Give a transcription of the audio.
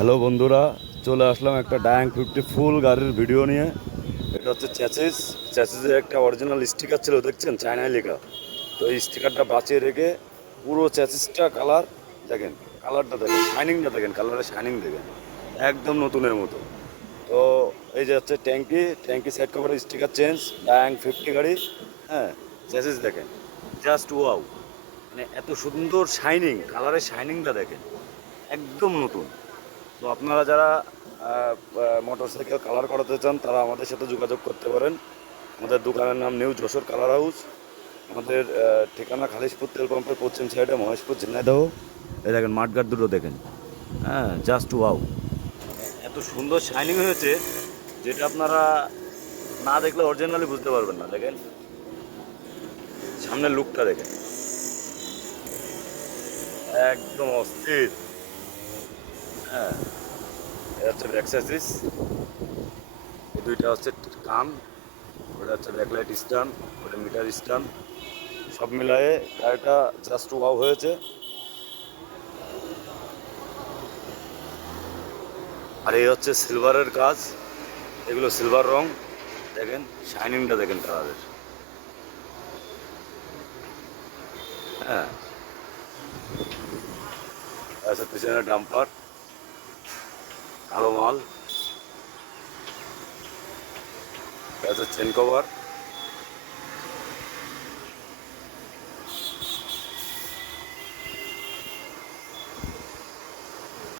Hello বন্ধুরা, চলে আসলাম একটা ডায়াং 50 ফুল গাড়ির ভিডিও নিয়ে। এটা হচ্ছে চ্যাসিসের একটা অরিজিনাল স্টিকার ছিল, দেখছেন চায়নায় লেখা। তো এই স্টিকারটা বাঁচিয়ে রেখে পুরো চ্যাসিসটা কালার দেখেন, কালারটা দেখেন, শাইনিংটা দেখেন, কালারের শাইনিং দেখেন, একদম নতুনের মতো। তো এই যে হচ্ছে ট্যাঙ্কি সাইড কভারের স্টিকার চেঞ্জ, ডায়াং 50 গাড়ি। হ্যাঁ, চ্যাসিস দেখেন, জাস্ট ওয়াও, মানে এত সুন্দর শাইনিং, কালারের শাইনিংটা দেখেন, একদম নতুন। তো আপনারা যারা মোটরসাইকেল কালার করাতে চান তারা আমাদের সাথে যোগাযোগ করতে পারেন। আমাদের দোকানের নাম নিউ যশোর কালার হাউস। আমাদের ঠিকানা খালিশপুর তেল পাম্পের পশ্চিম সাইডে, মহেশপুর, ঝিনাইদহ। এই দেখেন মাঠঘাট দুটো দেখেন, হ্যাঁ, জাস্ট ওয়াও, এত সুন্দর শাইনিং হয়েছে যেটা আপনারা না দেখলে অরিজিনালি বুঝতে পারবেন না। দেখেন সামনের লুকটা দেখেন, একদম অস্থির। হ্যাঁ, এটা হচ্ছে ব্যাক চ্যাসিস, এই দুইটা হচ্ছে কান, ওটা হচ্ছে ব্যাকলাইট স্ট্যান্ড, ওটা মিটার স্ট্যান্ড, সব মিলায়ে গাড়িটা জাস্ট ওয়াও হয়েছে। আর এই হচ্ছে সিলভারের কাজ, এগুলো সিলভার রং, দেখেন শাইনিংটা দেখেন কালারের। হ্যাঁ, আচ্ছা, পিছনে ডাম্পার, কালো মাল, আচ্ছা চেন কভার,